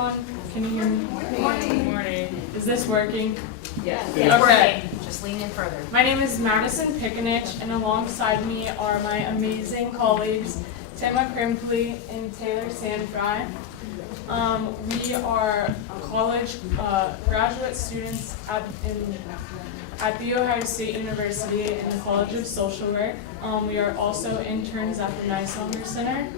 everyone. Can you hear me? Good morning. Is this working? Yes. Okay. Just lean in further. My name is Madison Piccinich, and alongside me are my amazing colleagues, Tema, Krempley, and Taylor Sanfrey. We are college graduate students at The Ohio State University in the College of Social Work. We are also interns at the Madison Center.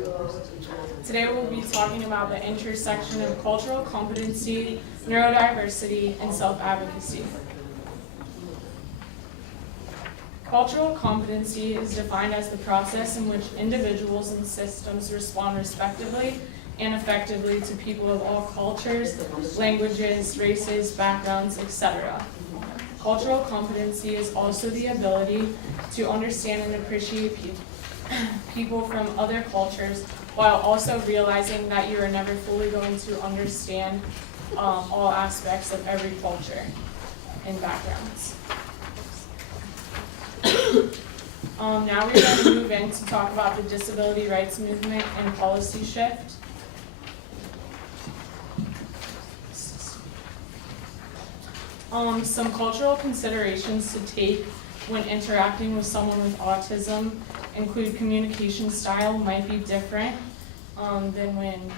Today we'll be talking about the intersection of cultural competency, neurodiversity, and self-advocacy. Cultural competency is defined as the process in which individuals and systems respond respectively and effectively to people of all cultures, languages, races, backgrounds, etc. Cultural competency is also the ability to understand and appreciate people from other cultures while also realizing that you are never fully going to understand all aspects of every culture and backgrounds. Now we're going to move in to talk about the disability rights movement and policy shift. Some cultural considerations to take when interacting with someone with autism include communication style might be different than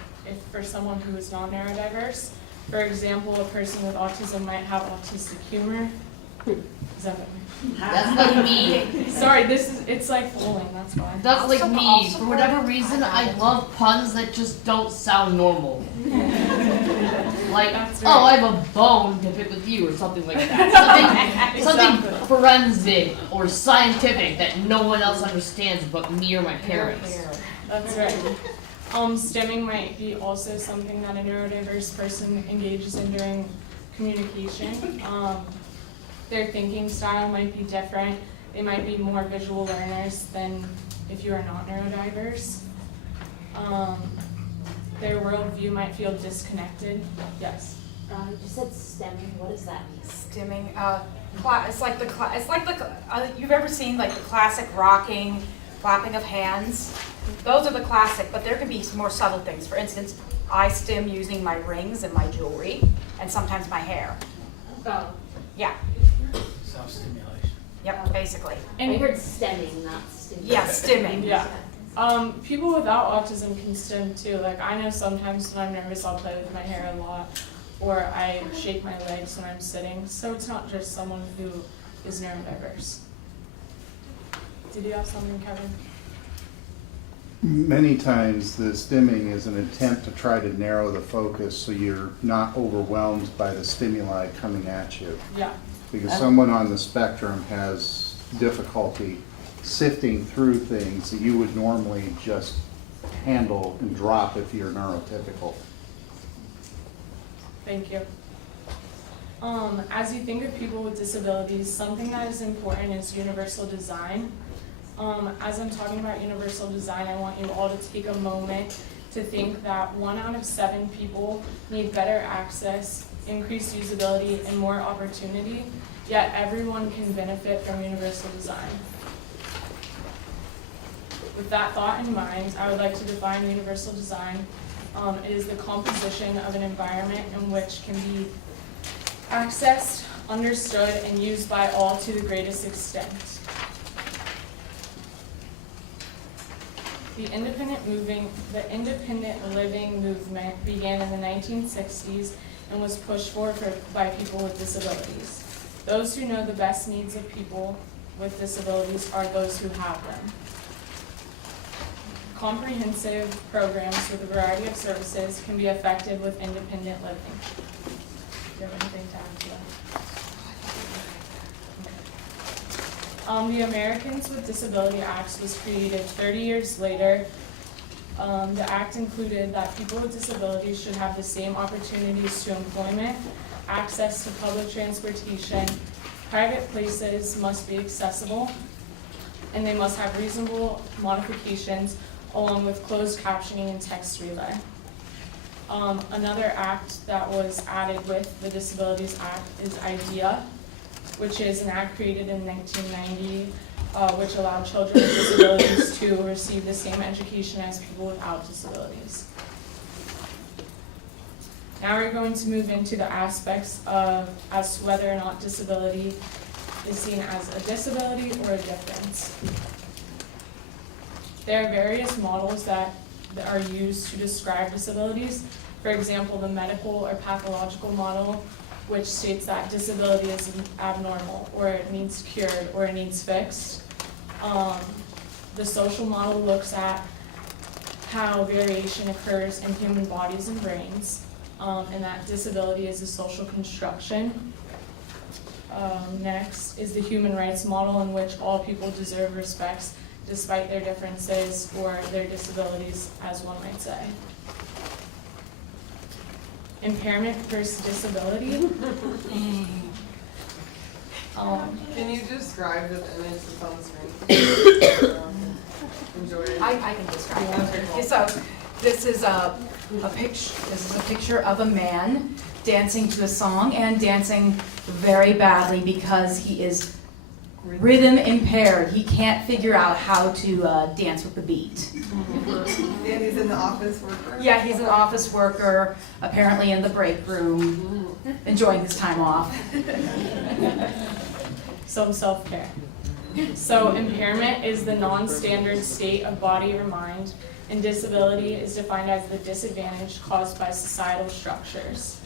for someone who is non-neurodiverse. For example, a person with autism might have autistic humor. Is that what That's like me. Sorry, it's like bowling, that's why. That's like me. For whatever reason, I love puns that just don't sound normal. Like, That's oh, right. I have a bone to pick with you, or something like that. Something Exactly. forensic or scientific that no one else understands but me or my parents. That's right. Stimming might be also something that a neurodiverse person engages in during communication. Their thinking style might be different. They might be more visual learners than if you are not neurodiverse. Their worldview might feel disconnected. Yes. You said stemming. What does that mean? Stimming. It's like you've ever seen like the classic rocking, clapping of hands. Those are the classic, but there can be some more subtle things. For instance, I stim using my rings and my jewelry, and sometimes my hair. Oh. Yeah. Self-stimulation. Yep. Basically. I heard stemming, not stimulating. Yeah. Stimming. Yeah. People without autism can stim too. Like I know sometimes when I'm nervous I'll play with my hair a lot, or I shake my legs when I'm sitting. So it's not just someone who is neurodiverse. Did you have something, Kevin? Many times the stimming is an attempt to try to narrow the focus so you're not overwhelmed by the stimuli coming at you. Yeah. Because someone on the spectrum has difficulty sifting through things that you would normally just handle and drop if you're neurotypical. Thank you. As you think of people with disabilities, something that is important is universal design. As I'm talking about universal design, I want you all to take a moment to think that 1 out of 7 people need better access, increased usability, and more opportunity, yet everyone can benefit from universal design. With that thought in mind, I would like to define universal design. It is the composition of an environment in which can be accessed, understood, and used by all to the greatest extent. The independent living movement began in the 1960s and was pushed forward by people with disabilities. Those who know the best needs of people with disabilities are those who have them. Comprehensive programs with a variety of services can be effective with independent living. Do you have anything to add to that? Okay. The Americans with Disability Act was created 30 years later. The act included that people with disabilities should have the same opportunities to employment, access to public transportation, private places must be accessible, and they must have reasonable modifications along with closed captioning and text relay. Another act that was added with the Disabilities Act is IDEA, which is an act created in 1990, which allowed children with disabilities to receive the same education as people without disabilities. Now we're going to move into the aspects of as to whether or not disability is seen as a disability or a difference. There are various models that are used to describe disabilities. For example, the medical or pathological model, which states that disability is abnormal, or it needs cured, or it needs fixed. The social model looks at how variation occurs in human bodies and brains, and that disability is a social construction. Next is the human rights model, in which all people deserve respect despite their differences or their disabilities, as one might say. Impairment versus disability. Can you describe the image that's on the screen? Enjoy it. I can describe it. So this is a picture of a man dancing to a song and dancing very badly because he is rhythm impaired. He can't figure out how to dance with the beat. And he's an office worker? Yeah, he's an office worker, apparently in the break room, enjoying his time off. Some self-care. So impairment is the non-standard state of body or mind, and disability is defined as the disadvantage caused by societal structures.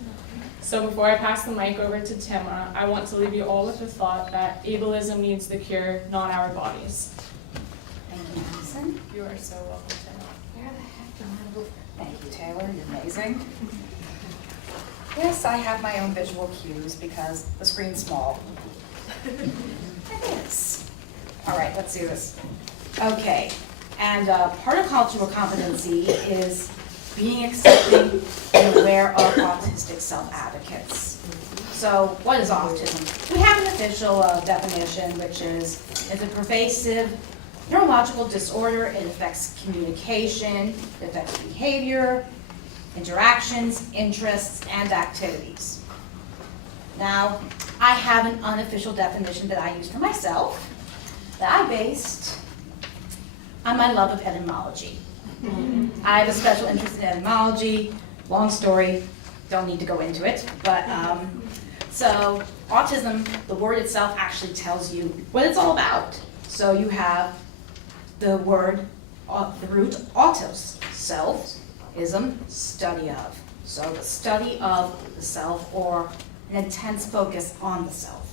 So before I pass the mic over to Tema, I want to leave you all with the thought that ableism needs the cure, not our bodies. Thank you, Madison. You are so welcome, Tema. Where the heck am I? Thank you, Taylor. You're amazing. Yes, I have my own visual cues because the screen's small. It is. All right, let's do this. Okay, and part of cultural competency is being accepting and aware of autistic self-advocates. So what is autism? We have an official definition, which is it's a pervasive neurological disorder. It affects communication, it affects behavior, interactions, interests, and activities. Now, I have an unofficial definition that I use for myself that I based on my love of etymology. I have a special interest in etymology. Long story, don't need to go into it. But so autism, the word itself actually tells you what it's all about. So you have the word, the root autos, self, ism, study of. So the study of the self, or an intense focus on the self.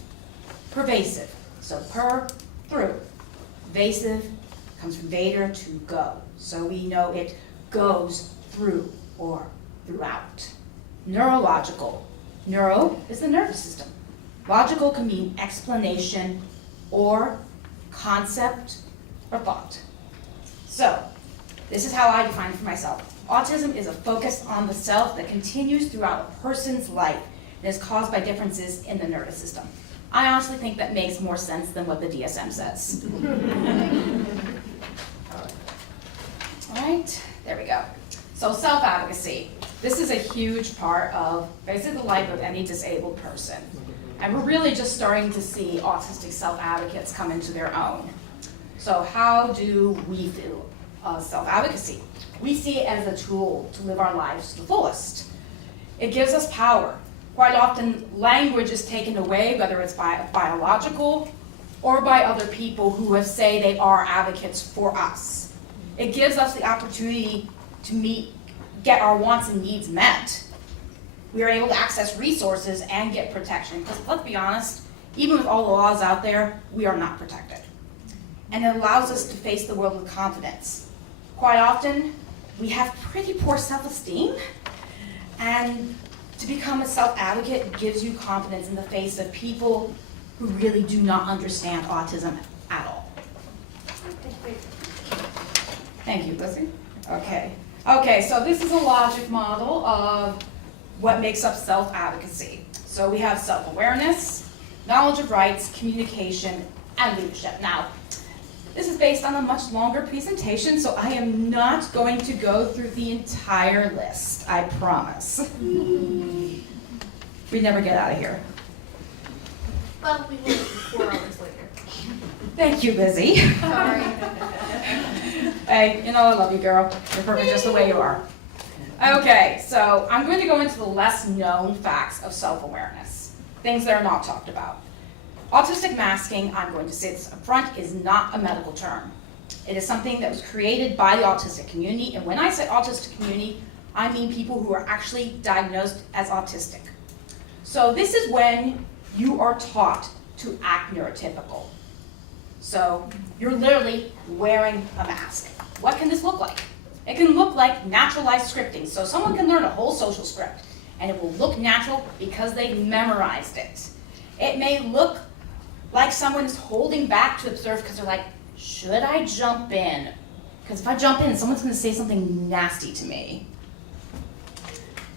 Pervasive, so per, through. Evasive comes from vader, to go. So we know it goes through or throughout. Neurological. Neuro is the nervous system. Logical can mean explanation or concept or thought. So this is how I define it for myself. Autism is a focus on the self that continues throughout a person's life and is caused by differences in the nervous system. I honestly think that makes more sense than what the DSM says. All right, there we go. So self-advocacy. This is a huge part of basically the life of any disabled person. And we're really just starting to see autistic self-advocates come into their own. So how do we do self-advocacy? We see it as a tool to live our lives to the fullest. It gives us power. Quite often, language is taken away, whether it's biological or by other people who say they are advocates for us. It gives us the opportunity to get our wants and needs met. We are able to access resources and get protection. Because let's be honest, even with all the laws out there, we are not protected. And it allows us to face the world with confidence. Quite often, we have pretty poor self-esteem, and to become a self-advocate gives you confidence in the face of people who really do not understand autism at all. Thank you, Lizzie. Okay. Okay, so this is a logic model of what makes up self-advocacy. So we have self-awareness, knowledge of rights, communication, and leadership. Now, this is based on a much longer presentation, so I am not going to go through the entire list, I promise. We never get out of here. Well, we will 4 hours later. Thank you, Lizzie. Sorry. Hey, you know I love you, girl. You're perfect just the way you are. Okay, so I'm going to go into the less known facts of self-awareness, things that are not talked about. Autistic masking, I'm going to say this up front, is not a medical term. It is something that was created by the autistic community, and when I say autistic community, I mean people who are actually diagnosed as autistic. So this is when you are taught to act neurotypical. So you're literally wearing a mask. What can this look like? It can look like naturalized scripting. So someone can learn a whole social script, and it will look natural because they memorized it. It may look like someone's holding back to observe because they're like, should I jump in? Because if I jump in, someone's going to say something nasty to me.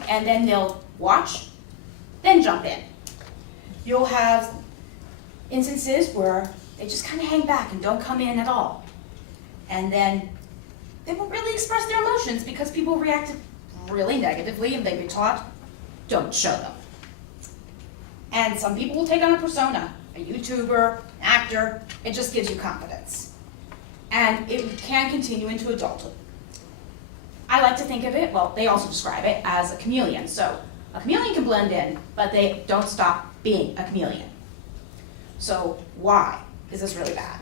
And then they'll watch, then jump in. You'll have instances where they just kind of hang back and don't come in at all. And then they won't really express their emotions because people reacted really negatively and they've been taught, don't show them. And some people will take on a persona, a YouTuber, an actor. It just gives you confidence. And it can continue into adulthood. I like to think of it, well, they also describe it as a chameleon. So a chameleon can blend in, but they don't stop being a chameleon. So why is this really bad?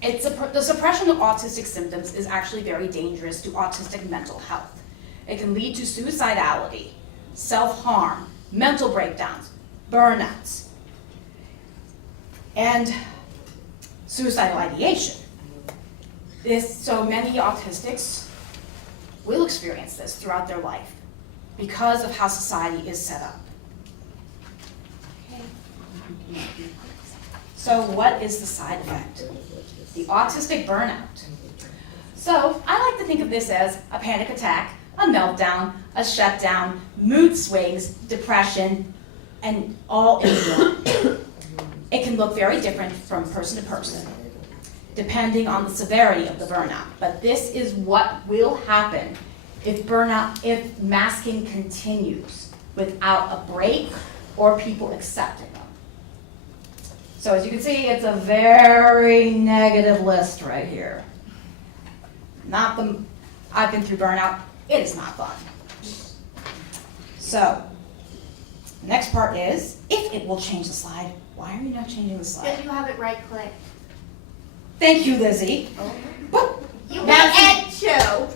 The suppression of autistic symptoms is actually very dangerous to autistic mental health. It can lead to suicidality, self-harm, mental breakdowns, burnouts, and suicidal ideation. So many autistics will experience this throughout their life because of how society is set up. So what is the side effect? The autistic burnout. So I like to think of this as a panic attack, a meltdown, a shutdown, mood swings, depression, and all in one. It can look very different from person to person, depending on the severity of the burnout. But this is what will happen if masking continues without a break or people accepting them. So as you can see, it's a very negative list right here. I've been through burnout. It is not fun. So, the next part is, if it will change the slide, why are you not changing the slide? Because you have it right click. Thank you, Lizzie. But You Madison- can show.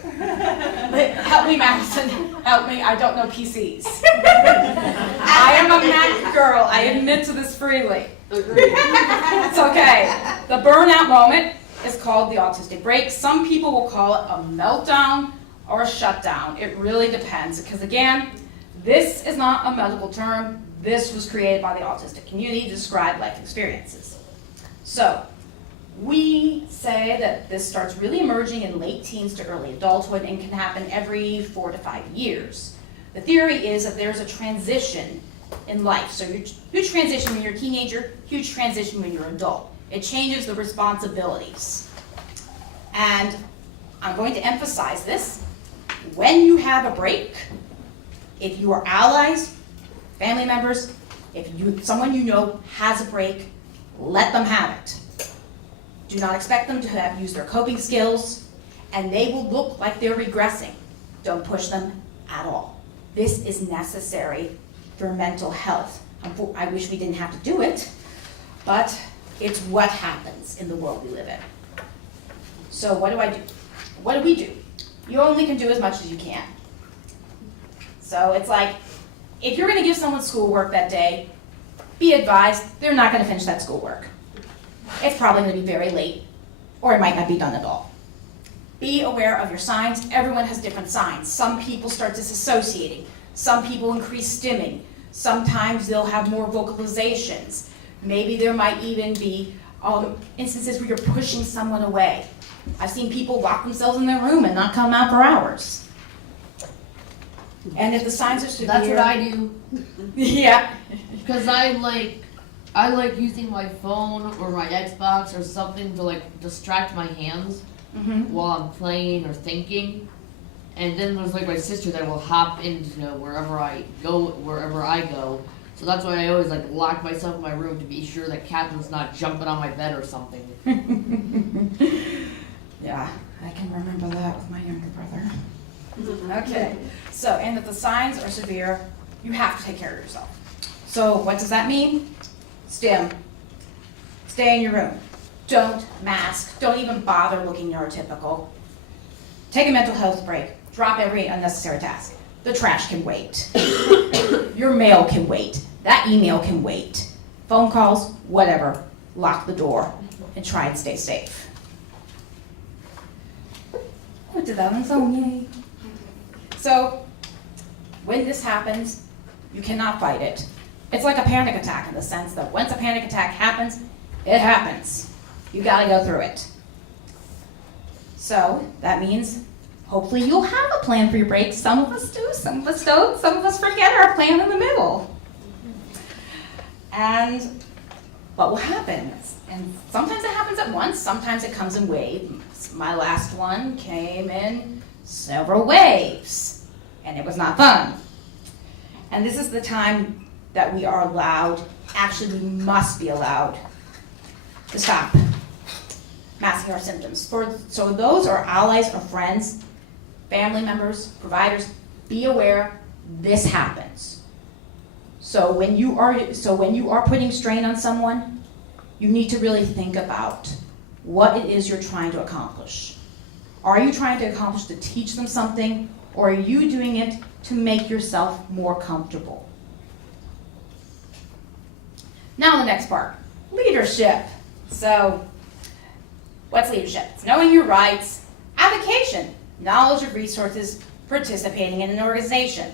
help me, Madison. Help me. I don't know PCs. I am a Mac girl. I admit to this freely. It's okay. The burnout moment is called the Autistic Break. Some people will call it a meltdown or a shutdown. It really depends because, again, this is not a medical term. This was created by the autistic community to describe life experiences. So we say that this starts really emerging in late teens to early adulthood and can happen every 4 to 5 years. The theory is that there's a transition in life. So huge transition when you're a teenager, huge transition when you're an adult. It changes the responsibilities. And I'm going to emphasize this. When you have a break, if you are allies, family members, if someone you know has a break, let them have it. Do not expect them to use their coping skills, and they will look like they're regressing. Don't push them at all. This is necessary for mental health. I wish we didn't have to do it, but it's what happens in the world we live in. So what do I do? What do we do? You only can do as much as you can. So it's like, if you're going to give someone schoolwork that day, be advised they're not going to finish that schoolwork. It's probably going to be very late, or it might not be done at all. Be aware of your signs. Everyone has different signs. Some people start disassociating. Some people increase stimming. Sometimes they'll have more vocalizations. Maybe there might even be instances where you're pushing someone away. I've seen people lock themselves in their room and not come out for hours. And if the signs are severe... That's what I do. Yeah. Because I like using my phone or my Xbox or something to like distract my hands while I'm playing or thinking. And then there's like my sister that will hop into wherever I go. So that's why I always like lock myself in my room to be sure that Catherine's not jumping on my bed or something. Yeah, I can remember that with my younger brother. Okay, so, and if the signs are severe, you have to take care of yourself. So what does that mean? STEM. Stay in your room. Don't mask. Don't even bother looking neurotypical. Take a mental health break. Drop every unnecessary task. The trash can wait. Your mail can wait. That email can wait. Phone calls, whatever. Lock the door and try and stay safe. What did that one sound? Yay. So, when this happens, you cannot fight it. It's like a panic attack in the sense that once a panic attack happens, it happens. You gotta go through it. So, that means hopefully you'll have a plan for your break. Some of us do, some of us don't. Some of us forget our plan in the middle. And what will happen? And sometimes it happens at once, sometimes it comes in waves. My last one came in several waves, and it was not fun. And this is the time that we are allowed, actually we must be allowed, to stop masking our symptoms. So those are allies or friends, family members, providers, be aware this happens. So when you are putting strain on someone, you need to really think about what it is you're trying to accomplish. Are you trying to accomplish to teach them something, or are you doing it to make yourself more comfortable? Now the next part, leadership. So what's leadership? It's knowing your rights. Advocation, knowledge of resources, participating in an organization.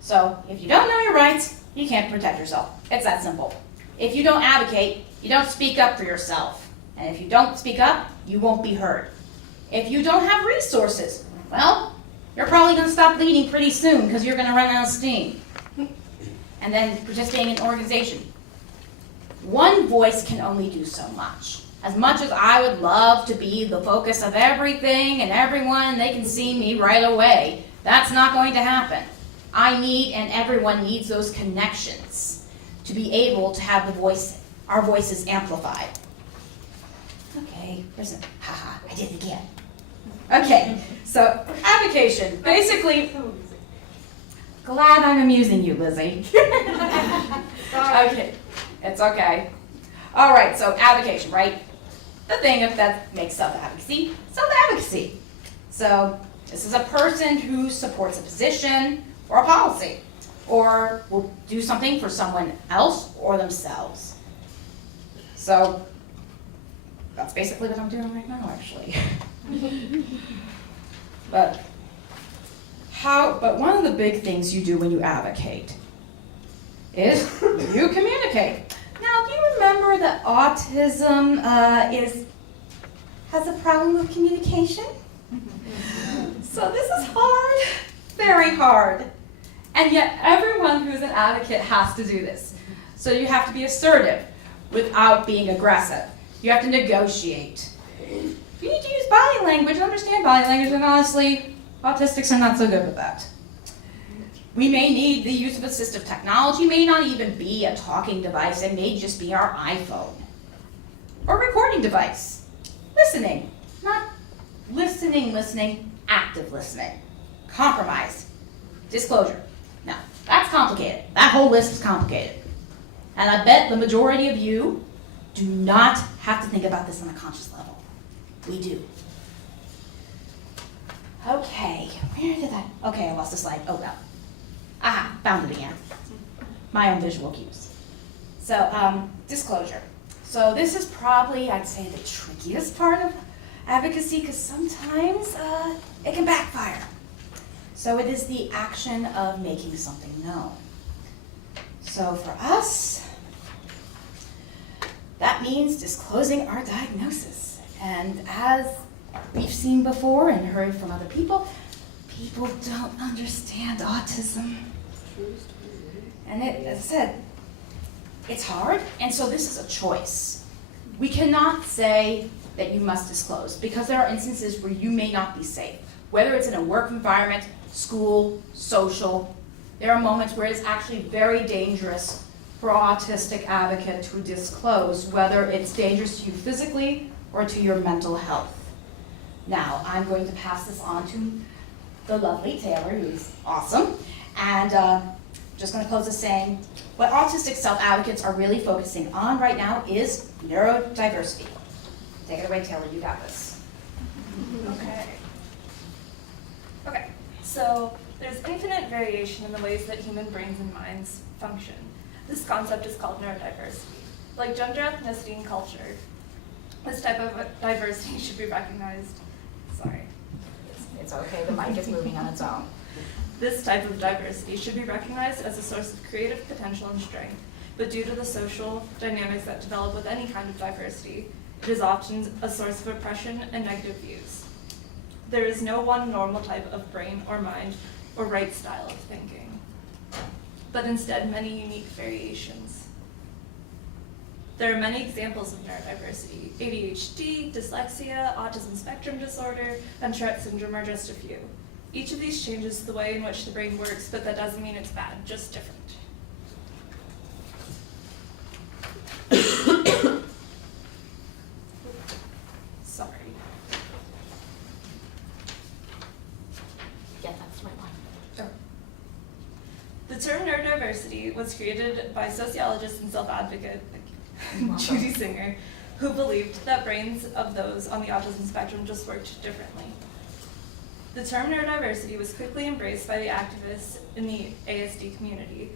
So if you don't know your rights, you can't protect yourself. It's that simple. If you don't advocate, you don't speak up for yourself. And if you don't speak up, you won't be heard. If you don't have resources, well, you're probably going to stop leading pretty soon because you're going to run out of steam. And then participating in an organization. One voice can only do so much. As much as I would love to be the focus of everything and everyone, they can see me right away, that's not going to happen. I need, and everyone needs, those connections to be able to have our voices amplified. Okay, haha, I did it again. Okay, so advocation. Basically, glad I'm amusing you, Lizzie. Okay, it's okay. All right, so advocation, right? The thing that makes self-advocacy, self-advocacy. So this is a person who supports a position or a policy, or will do something for someone else or themselves. So that's basically what I'm doing right now, actually. But one of the big things you do when you advocate is you communicate. Now, do you remember that autism has a problem with communication? So this is hard, very hard. And yet everyone who's an advocate has to do this. So you have to be assertive without being aggressive. You have to negotiate. You need to use body language, understand body language, and honestly, autistics are not so good with that. We may need the use of assistive technology, may not even be a talking device, it may just be our iPhone. Or recording device. Listening, not listening, active listening. Compromise, disclosure. Now, that's complicated. That whole list is complicated. And I bet the majority of you do not have to think about this on a conscious level. We do. Okay, where did that? Okay, I lost the slide. Oh well. Aha, found it again. My own visual cues. So, disclosure. So this is probably, I'd say, the trickiest part of advocacy because sometimes it can backfire. So it is the action of making something known. So for us, that means disclosing our diagnosis. And as we've seen before and heard from other people, people don't understand autism. And as I said, it's hard, and so this is a choice. We cannot say that you must disclose because there are instances where you may not be safe. Whether it's in a work environment, school, social, there are moments where it's actually very dangerous for an autistic advocate to disclose, whether it's dangerous to you physically or to your mental health. Now, I'm going to pass this on to the lovely Taylor, who's awesome. And just going to close this saying, what autistic self-advocates are really focusing on right now is neurodiversity. Take it away, Taylor, you got this. Okay, so there's infinite variation in the ways that human brains and minds function. This concept is called neurodiversity. Like gender, ethnicity, and culture, this type of diversity should be recognized. Sorry. It's okay, the mic is moving on its own. This type of diversity should be recognized as a source of creative potential and strength, but due to the social dynamics that develop with any kind of diversity, it is often a source of oppression and negative views. There is no one normal type of brain or mind or right style of thinking, but instead many unique variations. There are many examples of neurodiversity. ADHD, dyslexia, autism spectrum disorder, and Tourette syndrome are just a few. Each of these changes the way in which the brain works, but that doesn't mean it's bad, just different. Sorry. Yeah, that's my line. The term neurodiversity was created by sociologist and self-advocate Judy Singer, who believed that brains of those on the autism spectrum just worked differently. The term neurodiversity was quickly embraced by the activists in the ASD community,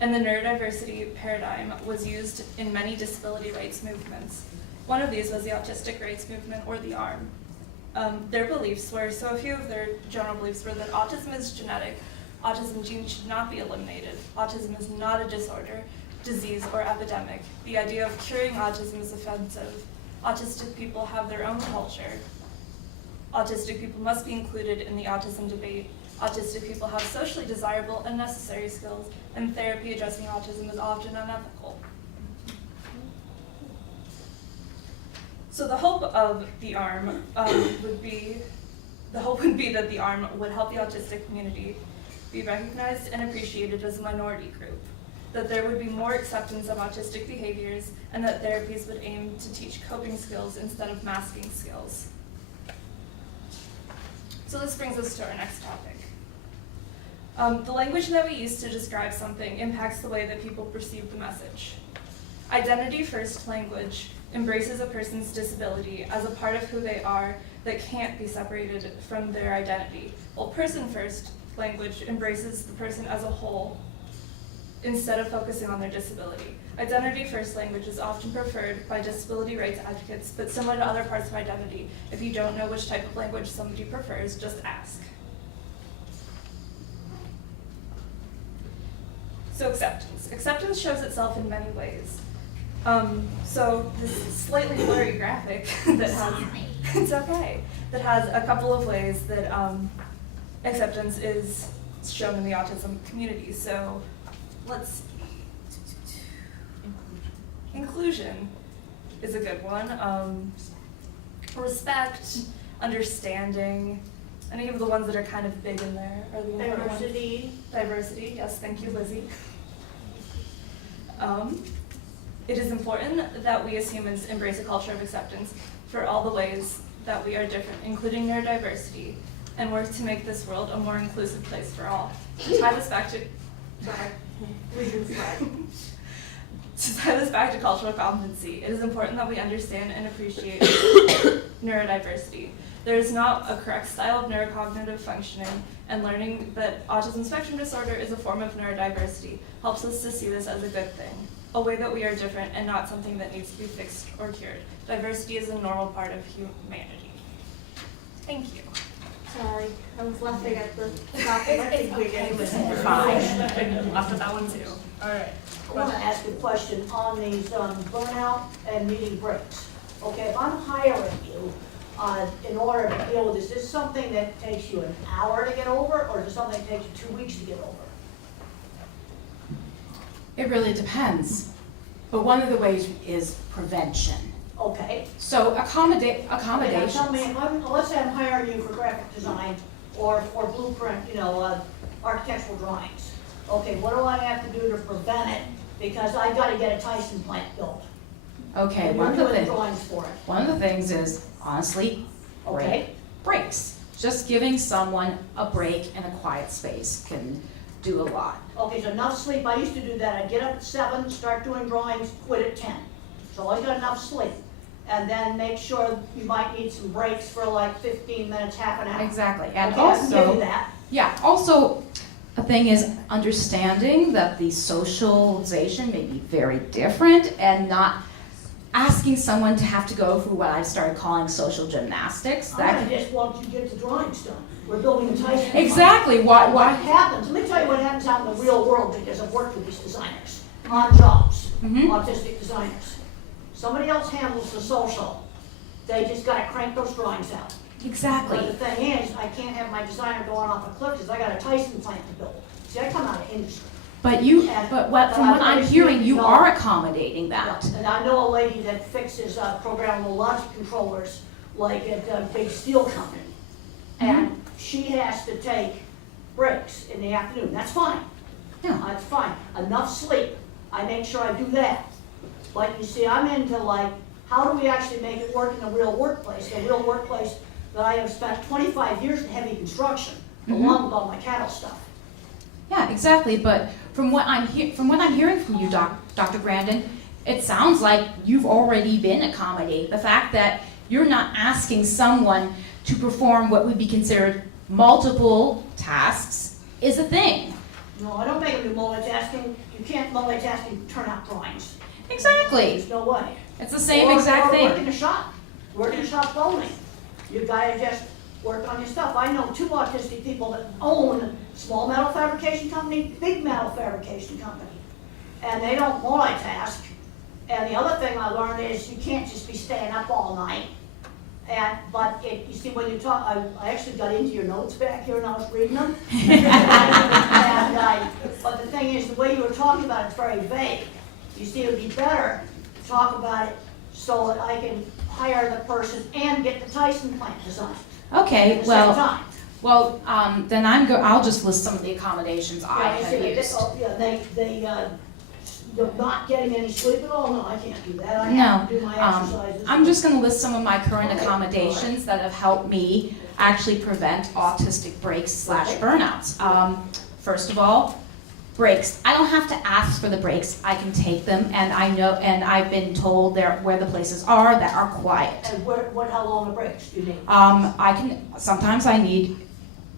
and the neurodiversity paradigm was used in many disability rights movements. One of these was the Autistic Rights Movement, or the ARM. Their beliefs were, so a few of their general beliefs were that autism is genetic, autism genes should not be eliminated, autism is not a disorder, disease, or epidemic. The idea of curing autism is offensive. Autistic people have their own culture. Autistic people must be included in the autism debate. Autistic people have socially desirable and necessary skills, and therapy addressing autism is often unethical. So the hope of the ARM would be that the ARM would help the autistic community be recognized and appreciated as a minority group, that there would be more acceptance of autistic behaviors, and that therapies would aim to teach coping skills instead of masking skills. So this brings us to our next topic. The language that we use to describe something impacts the way that people perceive the message. Identity-first language embraces a person's disability as a part of who they are that can't be separated from their identity, while person-first language embraces the person as a whole instead of focusing on their disability. Identity-first language is often preferred by disability rights advocates, but similar to other parts of identity, if you don't know which type of language somebody prefers, just ask. So acceptance. Acceptance shows itself in many ways. So this slightly blurry graphic that has, it's okay, that has a couple of ways that acceptance is shown in the autism community. So let's see. Inclusion is a good one. Respect, understanding. Any of the ones that are kind of big in there are the important ones. Diversity, yes, thank you, Lizzie. It is important that we as humans embrace a culture of acceptance for all the ways that we are different, including neurodiversity, and work to make this world a more inclusive place for all. To tie this back to, to tie this back to cultural competency, it is important that we understand and appreciate neurodiversity. There is not a correct style of neurocognitive functioning, and learning that autism spectrum disorder is a form of neurodiversity helps us to see this as a good thing, a way that we are different and not something that needs to be fixed or cured. Diversity is a normal part of humanity. Thank you. Sorry, I was laughing at the topic. I think we get Listen, you're fine. I laughed at that one too. All right. I want to ask a question on these burnout and needing breaks. Okay, if I'm hiring you in order to deal with this, is this something that takes you an hour to get over, or is it something that takes you 2 weeks to get over? It really depends. But one of the ways is prevention. Okay. So Now accommodations. tell me, let's say I'm hiring you for graphic design or for blueprint, architectural drawings. Okay, what do I have to do to prevent it? Because I got to get a Tyson plant built. Okay, And one you're of the doing things. drawings for it. One of the things is, honestly, Okay. breaks. just giving someone a break and a quiet space can do a lot. Okay, so enough sleep, I used to do that, I'd get up at 7, start doing drawings, quit at 10. So I got enough sleep. And then make sure you might need some breaks for like 15 minutes, half an hour. Exactly, and Okay, I can give you also, that. yeah, also, the thing is understanding that the socialization may be very different and not asking someone to have to go through what I started calling social gymnastics. I just want you to get the drawings done. We're building a Tyson. Exactly, why, What happens, let me tell you what happens out in the real world, because I've worked with these designers on jobs, Mhm. autistic designers. Somebody else handles the social. They just gotta crank those drawings out. Exactly. But the thing is, I can't have my designer going off a cliff because I got a Tyson plant to build. See, I come out of industry. But you, And- but what, from what I'm hearing, you are accommodating that. And I know a lady that fixes programmable logic controllers like at a big steel company. And she has to take breaks in the afternoon. That's fine. Yeah. That's fine. Enough sleep. I make sure I do that. But you see, I'm into like, how do we actually make it work in a real workplace? A real workplace that I have spent 25 years in heavy construction, along with all my cattle stuff. Yeah, exactly, but from what I'm hearing from you, Dr. Grandin, it sounds like you've already been accommodating. The fact that you're not asking someone to perform what would be considered multiple tasks is a thing. No, I don't make them do multitasking. You can't multitask and turn out drawings. Exactly. There's no way. It's the same Or exact work thing. in a shop. Work in a shop only. You gotta just work on your stuff. I know 2 autistic people that own small metal fabrication company, big metal fabrication company. And they don't multitask. And the other thing I learned is you can't just be staying up all night. But you see, when you talk, I actually got into your notes back here and I was reading them. But the thing is, the way you were talking about it's very vague. You see, it would be better to talk about it so that I can hire the person and get the Tyson plant designed Okay, at the same well, time. then I'll just list some of the accommodations I Yeah, you have see, used. they're not getting any sleep at all. No, I can't do that. I No, have to do my exercises. I'm just going to list some of my current Okay. accommodations that have helped me actually prevent autistic breaks / burnouts. First of all, breaks. I don't have to ask for the breaks. I can take them, and I know, and I've been told where the places are that are quiet. And how long are breaks do you need? Sometimes I need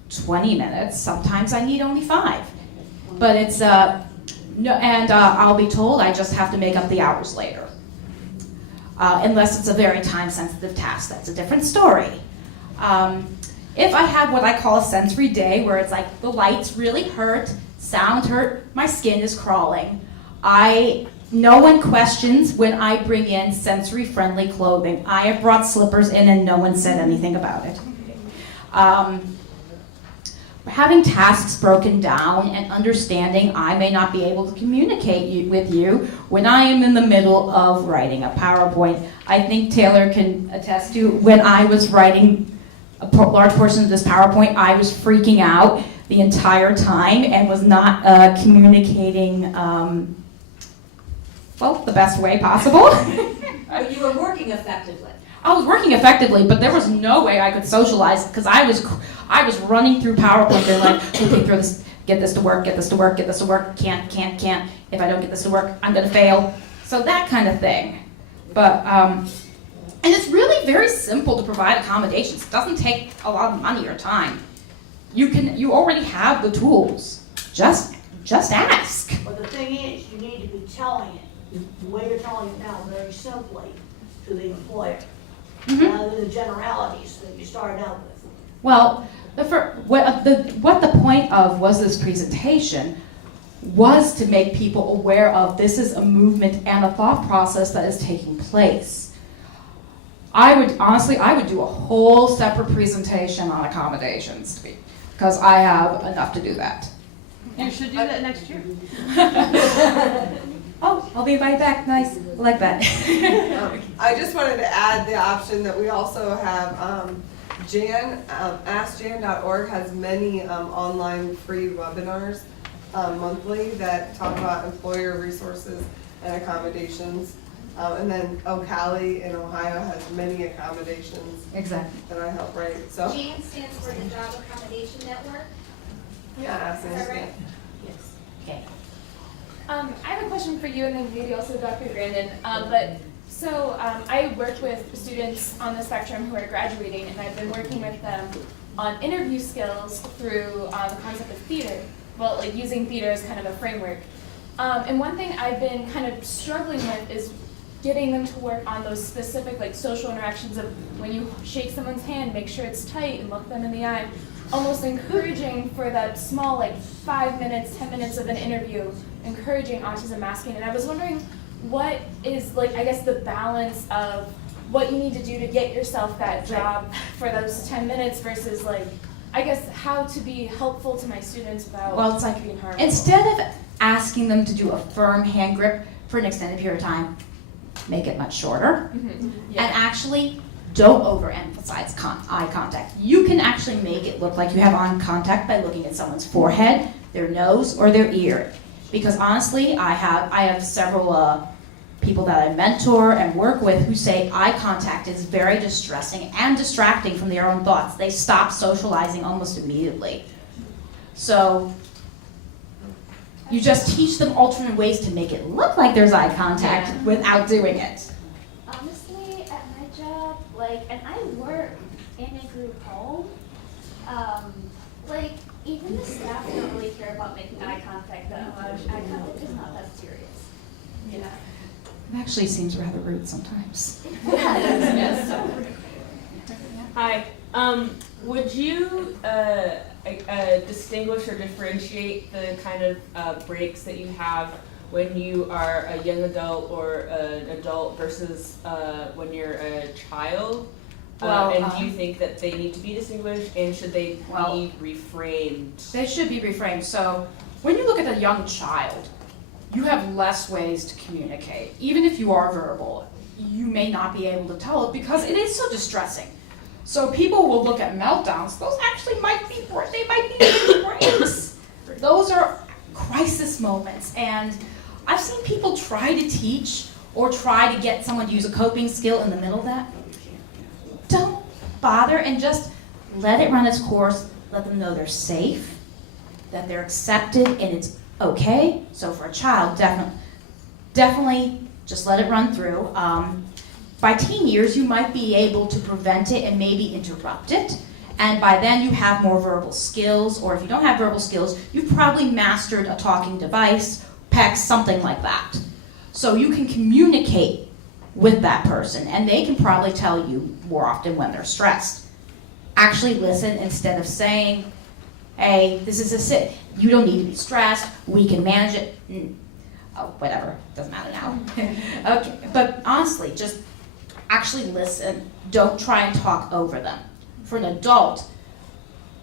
20 minutes. Sometimes I need only 5. But it's no, and I'll be told I just have to make up the hours later. Unless it's a very time-sensitive task, that's a different story. If I have what I call a sensory day, where it's like the lights really hurt, sound hurt, my skin is crawling, no one questions when I bring in sensory-friendly clothing. I have brought slippers in and no one said anything about it. Having tasks broken down and understanding I may not be able to communicate with you when I am in the middle of writing a PowerPoint. I think Taylor can attest to when I was writing a large portion of this PowerPoint, I was freaking out the entire time and was not communicating, the best way possible. But you were working effectively. I was working effectively, but there was no way I could socialize because I was running through PowerPoint and like, okay, throw this, get this to work, get this to work, get this to work, can't. If I don't get this to work, I'm gonna fail. So that kind of thing. But, and it's really very simple to provide accommodations. It doesn't take a lot of money or time. You already have the tools. Just ask. But the thing is, you need to be telling it, the way you're telling it now, very simply to the employer, rather than the generalities that you started out with. Well, what the point of was this presentation was to make people aware of this is a movement and a thought process that is taking place. I would do a whole separate presentation on accommodations because I have enough to do that. You should do that next year. Oh, I'll be invited back. Nice. I like that. I just wanted to add the option that we also have, AskJan.org has many online free webinars monthly that talk about employer resources and accommodations. And then Ocala in Ohio has many accommodations Exactly. that I help write, so. JAN stands for the Job Accommodation Network. Yeah, so Is that right? Yes. Okay. I have a question for you and then maybe also Dr. Grandin. I work with students on the spectrum who are graduating, and I've been working with them on interview skills through the concept of theater. Well, like using theater as kind of a framework. And one thing I've been kind of struggling with is getting them to work on those specific like social interactions of when you shake someone's hand, make sure it's tight and look them in the eye. Almost encouraging for that small like 5 minutes, 10 minutes of an interview, encouraging autism masking. And I was wondering what is like, I guess the balance of what you need to do to get yourself that job for those 10 minutes versus like, I guess how to be helpful to my students without Well, it's like, being harmful. instead of asking them to do a firm hand grip for an extended period of time, make it much shorter. Mhm. And actually, don't overemphasize eye contact. You can actually make it look like you have eye contact by looking at someone's forehead, their nose, or their ear. Because honestly, I have several people that I mentor and work with who say eye contact is very distressing and distracting from their own thoughts. They stop socializing almost immediately. So you just teach them alternate ways to make it look like there's eye contact without doing it. Honestly, at my job, and I work in a group home, even the staff don't really care about making eye contact that much. Eye contact is not that serious. Yeah. It actually seems rather rude sometimes. Hi. Would you distinguish or differentiate the kind of breaks that you have when you are a young adult or an adult versus when you're a child? And do you think that they need to be distinguished, and should they be reframed? They should be reframed. So when you look at a young child, you have less ways to communicate. Even if you are verbal, you may not be able to tell it because it is so distressing. So people will look at meltdowns. Those actually might be breaks. Those are crisis moments. And I've seen people try to teach or try to get someone to use a coping skill in the middle of that. Don't bother and just let it run its course. Let them know they're safe, that they're accepted, and it's okay. So for a child, definitely just let it run through. By teen years, you might be able to prevent it and maybe interrupt it. And by then you have more verbal skills, or if you don't have verbal skills, you've probably mastered a talking device, PECS, something like that. So you can communicate with that person, and they can probably tell you more often when they're stressed. Actually listen instead of saying, hey, this is a sit. You don't need to be stressed. We can manage it. Oh, whatever. Doesn't matter now. Okay, but honestly, just actually listen. Don't try and talk over them. For an adult,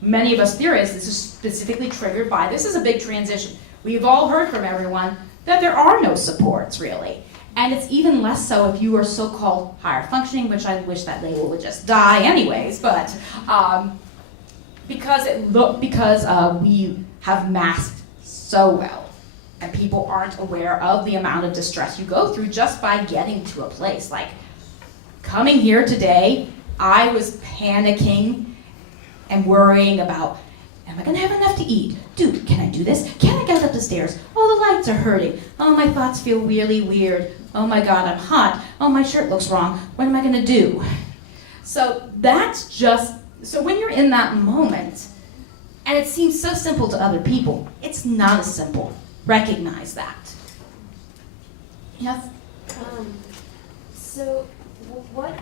many of us theorists, this is specifically triggered by, this is a big transition. We've all heard from everyone that there are no supports, really. And it's even less so if you are so-called higher functioning, which I wish that label would just die anyways, but because we have masked so well, and people aren't aware of the amount of distress you go through just by getting to a place. Like, coming here today, I was panicking and worrying about, am I gonna have enough to eat? Dude, can I do this? Can I get up the stairs? Oh, the lights are hurting. Oh, my thoughts feel really weird. Oh my God, I'm hot. Oh, my shirt looks wrong. What am I gonna do? So that's just, so when you're in that moment, and it seems so simple to other people, it's not as simple. Recognize that. Yes? So what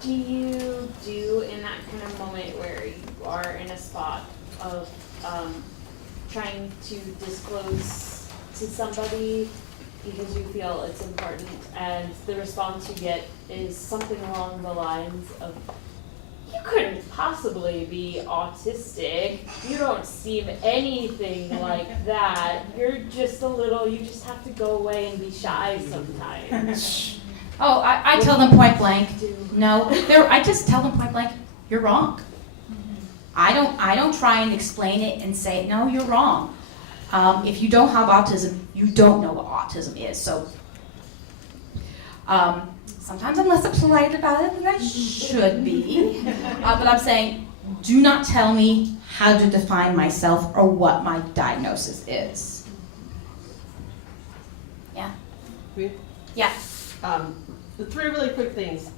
do you do in that kind of moment where you are in a spot of trying to disclose to somebody because you feel it's important, and the response you get is something along the lines of, you couldn't possibly be autistic, you don't seem anything like that, you're just you just have to go away and be shy sometimes. Oh, I tell them point blank, no, I just tell them point blank, you're wrong. I don't try and explain it and say, no, you're wrong. If you don't have autism, you don't know what autism is. So Sometimes I'm less polite about it than I should be, but I'm saying, do not tell me how to define myself or what my diagnosis is. Yeah? Yeah. The three really quick things.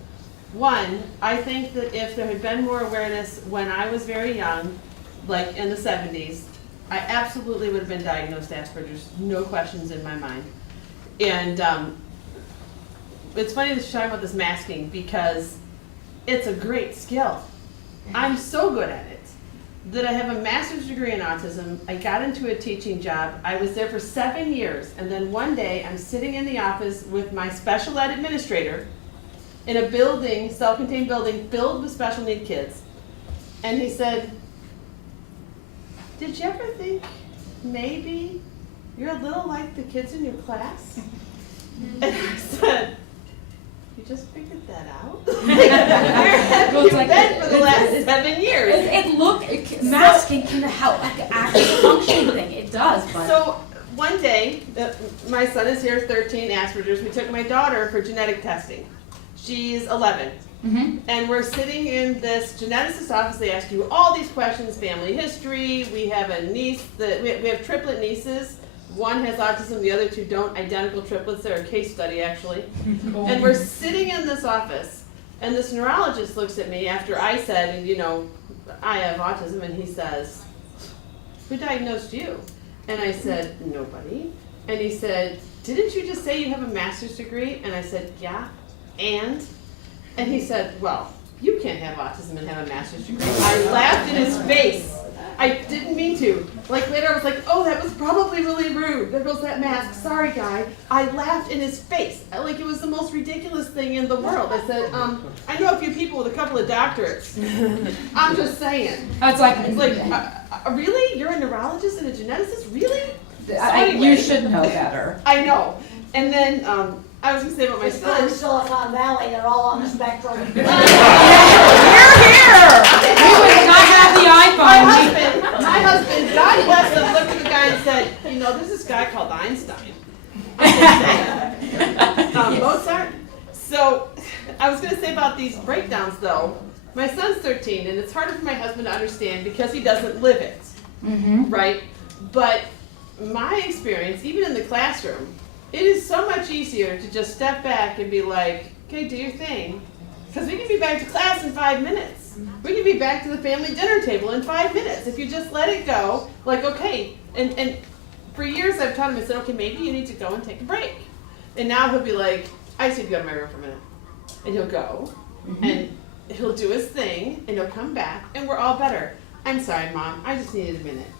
One, I think that if there had been more awareness when I was very young, like in the 70s, I absolutely would have been diagnosed Asperger's, no questions in my mind. And it's funny that you talk about this masking because it's a great skill. I'm so good at it that I have a master's degree in autism. I got into a teaching job. I was there for 7 years, and then one day I'm sitting in the office with my special ed administrator in a building, self-contained building filled with special need kids. And he said, "Did you ever think maybe you're a little like the kids in your class?" And I said, "You just figured that out?" Where have you been for the last 7 years? Masking can help, like an active functioning thing, it does, but. So one day, my son is here, 13, Asperger's. We took my daughter for genetic testing. She's 11. And we're sitting in this geneticist office. They ask you all these questions, family history. We have a niece, we have triplet nieces. One has autism, the other two don't, identical triplets. They're a case study, actually. And we're sitting in this office, and this neurologist looks at me after I said, and you know, I have autism, and he says, "Who diagnosed you?" And I said, "Nobody." And he said, "Didn't you just say you have a master's degree?" And I said, "Yeah, and?" And he said, "Well, you can't have autism and have a master's degree." I laughed in his face. I didn't mean to. Like later I was like, "Oh, that was probably really rude. There goes that mask. Sorry, guy." I laughed in his face. Like it was the most ridiculous thing in the world. I said, "I know a few people with a couple of doctorates." I'm just saying. It's like, really? You're a neurologist and a geneticist? Really? So you should know better. I know. And then I was going to say about my It's not son. Silicon Valley, they're all on the spectrum. You're here! You would not have the iPhone. My husband, God bless him, looked at the guy and said, "You know, there's this guy called Einstein." Mozart. So I was going to say about these breakdowns, though. My son's 13, and it's harder for my husband to understand because he doesn't live it, right? But my experience, even in the classroom, it is so much easier to just step back and be like, "Okay, do your thing." Because we can be back to class in 5 minutes. We can be back to the family dinner table in 5 minutes. If you just let it go, like, okay. And for years I've taught him, I said, "Okay, maybe you need to go and take a break." And now he'll be like, "I just need to go to my room for a minute." And he'll go, and he'll do his thing, and he'll come back, and we're all better. "I'm sorry, Mom, I just needed a minute."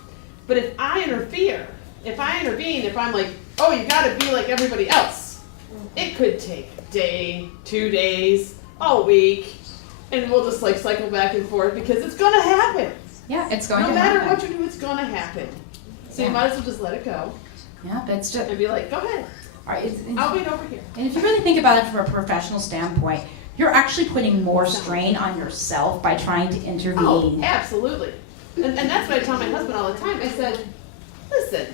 But if I interfere, if I intervene, if I'm like, "Oh, you gotta be like everybody else," it could take a day, 2 days, a week, and we'll just like cycle back and forth because it's gonna happen. Yeah, it's going to No happen. matter what you do, it's gonna happen. So you might as well just let it go Yeah, but it's just, and be like, "Go ahead, all right, I'll wait over here." and if you really think about it from a professional standpoint, you're actually putting more strain on yourself by trying to Oh, intervene. absolutely. And that's what I tell my husband all the time. I said, "Listen,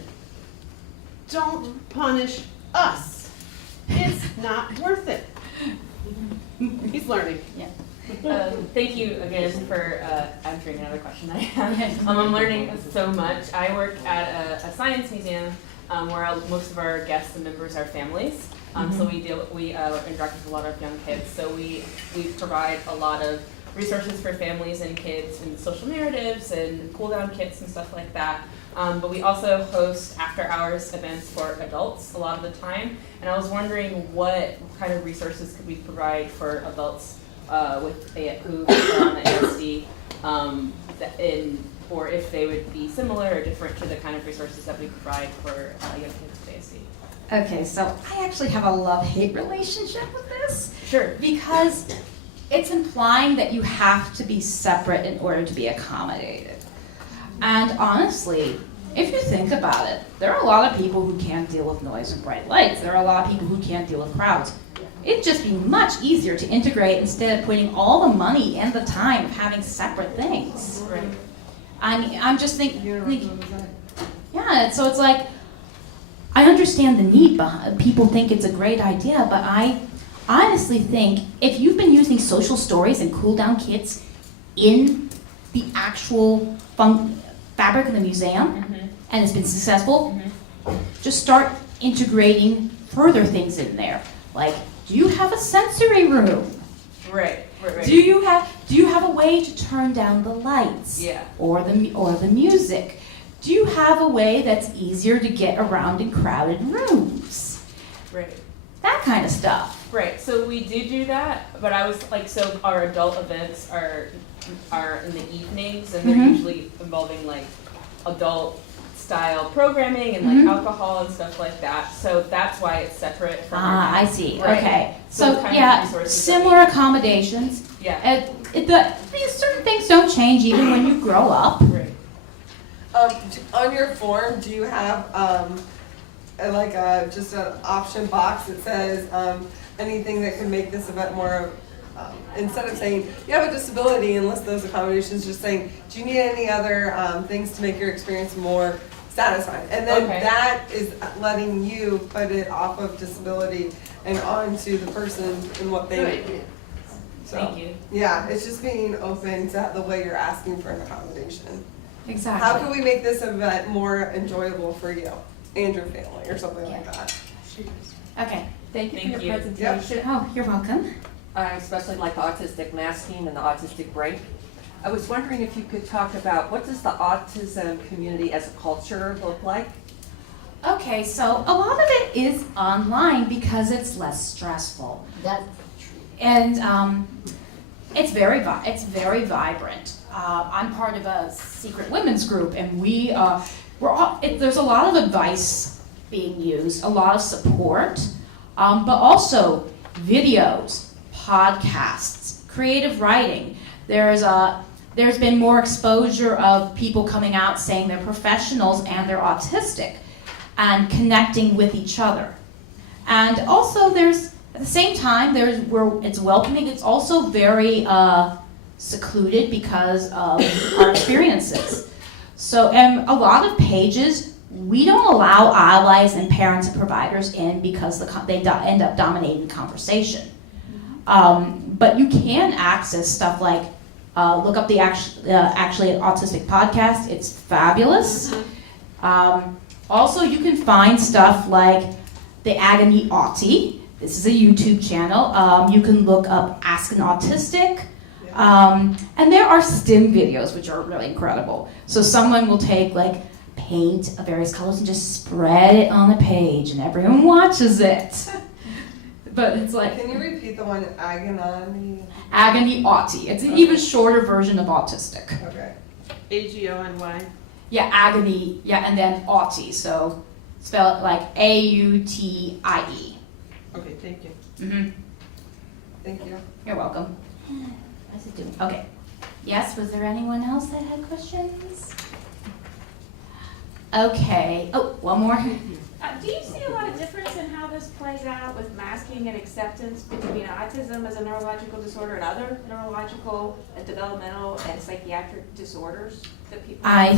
don't punish us. It's not worth it." He's learning. Thank you again for answering another question I have. I'm learning so much. I work at a science museum where most of our guests and members are families. So we interact with a lot of young kids. So we provide a lot of resources for families and kids and social narratives and cool down kits and stuff like that. But we also host after hours events for adults a lot of the time. And I was wondering what kind of resources could we provide for adults who are on the ASD, or if they would be similar or different to the kind of resources that we provide for young kids with ASD. Okay, so I actually have a love-hate relationship with this. Sure. Because it's implying that you have to be separate in order to be accommodated. And honestly, if you think about it, there are a lot of people who can't deal with noise and bright lights. There are a lot of people who can't deal with crowds. It'd just be much easier to integrate instead of putting all the money and the time of having separate things. Right. I mean, I'm just thinking, yeah, so it's like, I understand the need behind, people think it's a great idea, but I honestly think if you've been using social stories and cool down kits in the actual fabric of the museum, and it's been successful, just start integrating further things in there. Like, do you have a sensory room? Right. Do you have a way to turn down the lights? Yeah. Or the music? Do you have a way that's easier to get around in crowded rooms? Right. That kind of stuff. Right. So we do that, but I was like, so our adult events are in the evenings, and they're usually involving like adult style programming and like alcohol and stuff like that. So that's why it's separate from. I see. Right. Okay. So So kind of yeah, resources similar accommodations. Yeah. These certain things don't change even when you grow up. Right. On your form, do you have just an option box that says anything that can make this event more? Instead of saying you have a disability and list those accommodations, just saying, do you need any other things to make your experience more satisfying? And then that is letting you put it off of disability and onto the person and what they need. So, Thank you. Yeah, it's just being open to the way you're asking for an accommodation. Exactly. How can we make this event more enjoyable for you and your family or something like that? Okay. Thank you for your Yep. presentation. Oh, you're welcome. I especially like Autistic Masking and the Autistic Break. I was wondering if you could talk about what does the autism community as a culture look like? Okay, so a lot of it is online because it's less stressful. That's And it's very vibrant. I'm part of a secret women's group, and there's a lot of advice being used, a lot of support, but also videos, podcasts, creative writing. There's been more exposure of people coming out saying they're professionals and they're autistic, and connecting with each other. And also at the same time, where it's welcoming, it's also very secluded because of our experiences. So a lot of pages, we don't allow allies and parents and providers in because they end up dominating the conversation. But you can access stuff like, look up the actually Autistic podcast. It's fabulous. Also, you can find stuff like the Agony Autie. This is a YouTube channel. You can look up Ask an Autistic. And there are STEM videos, which are really incredible. So someone will take paint of various colors and just spread it on the page, and everyone watches it. But it's like... Can you repeat the one, Agony? Agony Autie. It's an even shorter version of autistic. Okay. AGONY. Yeah, Agony, yeah, and then Autie. So spell it like AUTIE. Okay, thank you. Mm-hmm. Thank you. You're welcome. How's it doing? Okay. Yes, was there anyone else that had questions? Okay. Oh, one more. Do you see a lot of difference in how this plays out with masking and acceptance between autism as a neurological disorder and other neurological and developmental and psychiatric disorders that people? I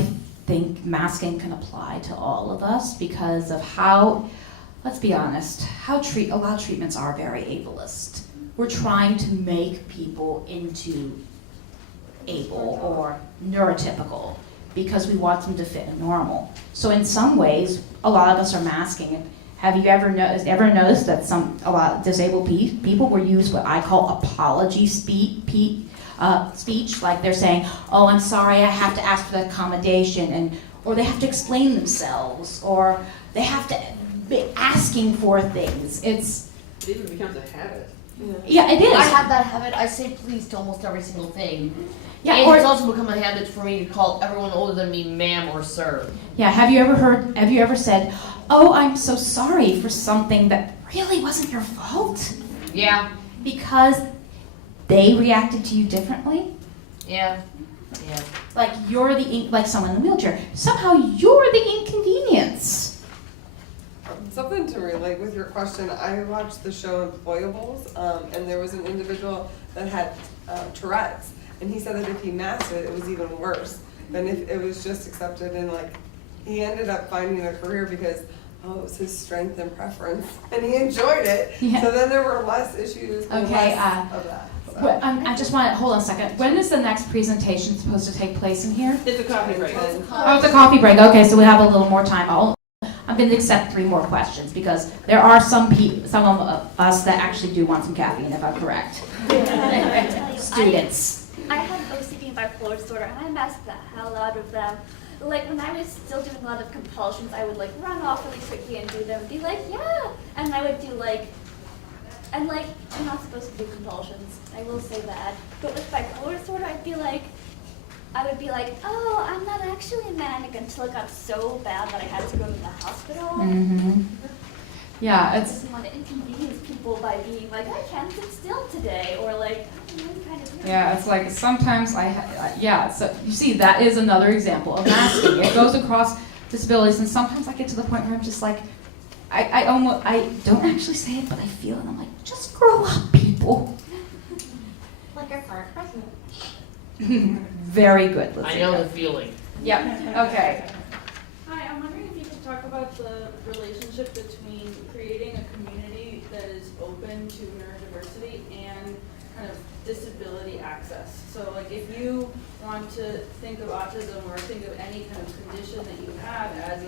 think masking can apply to all of us because of how, let's be honest, a lot of treatments are very ableist. We're trying to make people into able or neurotypical because we want them to fit a normal. So in some ways, a lot of us are masking. Have you ever noticed that a lot of disabled people will use what I call apology speech, like they're saying, "Oh, I'm sorry, I have to ask for the accommodation," or they have to explain themselves, or they have to be asking for things. It even becomes a habit. Yeah, it is. I have that habit. I say please to almost every single thing. Yeah, and or it's also become a habit for me to call everyone older than me ma'am or sir. Yeah, have you ever said, "Oh, I'm so sorry for something that really wasn't your fault"? Yeah. Because they reacted to you differently? Yeah. Yeah. Like like someone in a wheelchair. Somehow you're the inconvenience. Something to relate with your question, I watched the show Employables, and there was an individual that had Tourette's, and he said that if he masked it, it was even worse than if it was just accepted, and he ended up finding a career because Oh, it was his strength and preference, and he enjoyed it. Yeah. So then there were less issues, and Okay, less of that. So. I just want to, hold on a second. When is the next presentation supposed to take place in here? It's a coffee break. Oh, it's a coffee break. Okay, so we have a little more time. I'm going to accept 3 more questions because there are some of us that actually do want some caffeine, if I'm correct. Students. I have OCD and bipolar disorder, and I masked the hell out of them. Like, when I was still doing a lot of compulsions, I would, like, run off really quickly and do them and be like, yeah! And I would do, like, I'm not supposed to do compulsions. I will say that. But with bipolar disorder, I would be like, oh, I'm not actually manic until it got so bad that I had to go to the hospital. Mm-hmm. Yeah, I it's... just want to inconvenience people by being like, I can't sit still today, or like, I don't know, kind of. Yeah, it's like sometimes so you see, that is another example of masking. It goes across disabilities, and sometimes I get to the point where I'm just like, I don't actually say it, but I feel it, and I'm like, just grow up, people. Like our current president. Very good, I know the feeling. Yep, okay. Hi, I'm wondering if you could talk about the relationship between creating a community that is open to neurodiversity and kind of disability access. So like if you want to think of autism or think of any kind of condition that you have as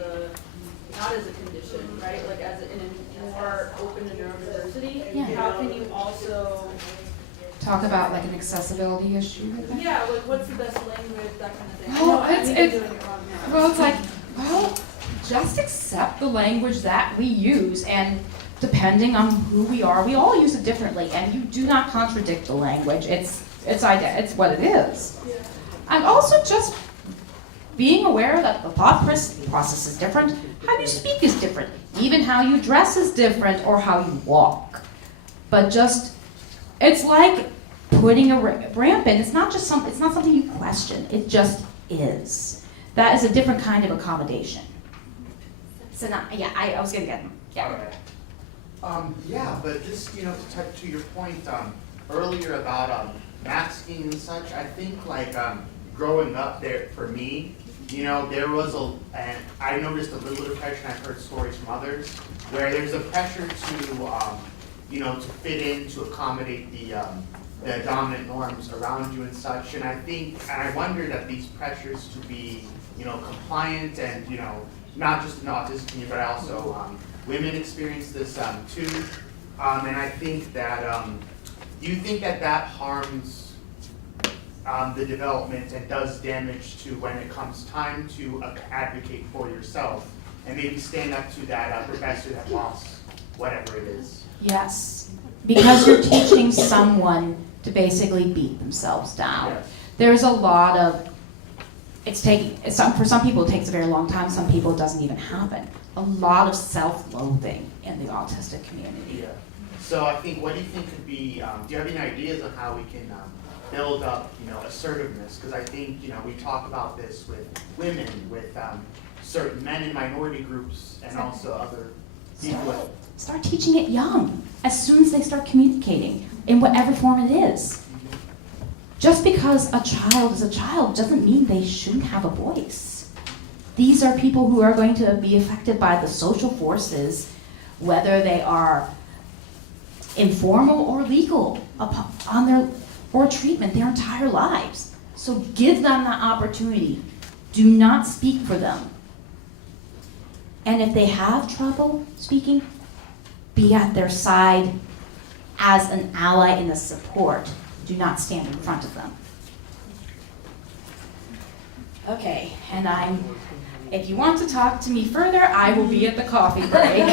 not as a condition, right? Like in a more open to neurodiversity, how can you also Talk about like an accessibility issue. like what's the best language, that kind of thing? Oh, I know I'm it's doing it wrong now. well, it's like, just accept the language that we use, and depending on who we are, we all use it differently, and you do not contradict the language. It's what it is. Yeah. And also just being aware that the thought process is different, how you speak is different, even how you dress is different, or how you walk. But just, it's like putting a ramp in. It's not something you question. It just is. That is a different kind of accommodation. So I was gonna get them. Yeah. But just to your point earlier about masking and such, I think growing up there for me, there was and I noticed a little bit of pressure, and I've heard stories from others where there's a pressure to fit in, to accommodate the dominant norms around you and such. And I wonder that these pressures to be compliant and not just in the autism community, but also women experience this too. And I think that, do you think that harms the development and does damage to when it comes time to advocate for yourself and maybe stand up to that professor that lost whatever it is? Yes, because you're teaching someone to basically beat themselves down. Yes. There's a lot of, for some people it takes a very long time, some people it doesn't even happen. A lot of self-loathing in the autistic community. Yeah. So I think, what do you think could be, do you have any ideas on how we can build up, assertiveness? Because I think, we talk about this with women, with certain men in minority groups, and also other people. Start teaching it young, as soon as they start communicating, in whatever form it is. Just because a child is a child doesn't mean they shouldn't have a voice. These are people who are going to be affected by the social forces, whether they are informal or legal, or treatment their entire lives. So give them that opportunity. Do not speak for them. And if they have trouble speaking, be at their side as an ally and a support. Do not stand in front of them. Okay, and if you want to talk to me further, I will be at the coffee break.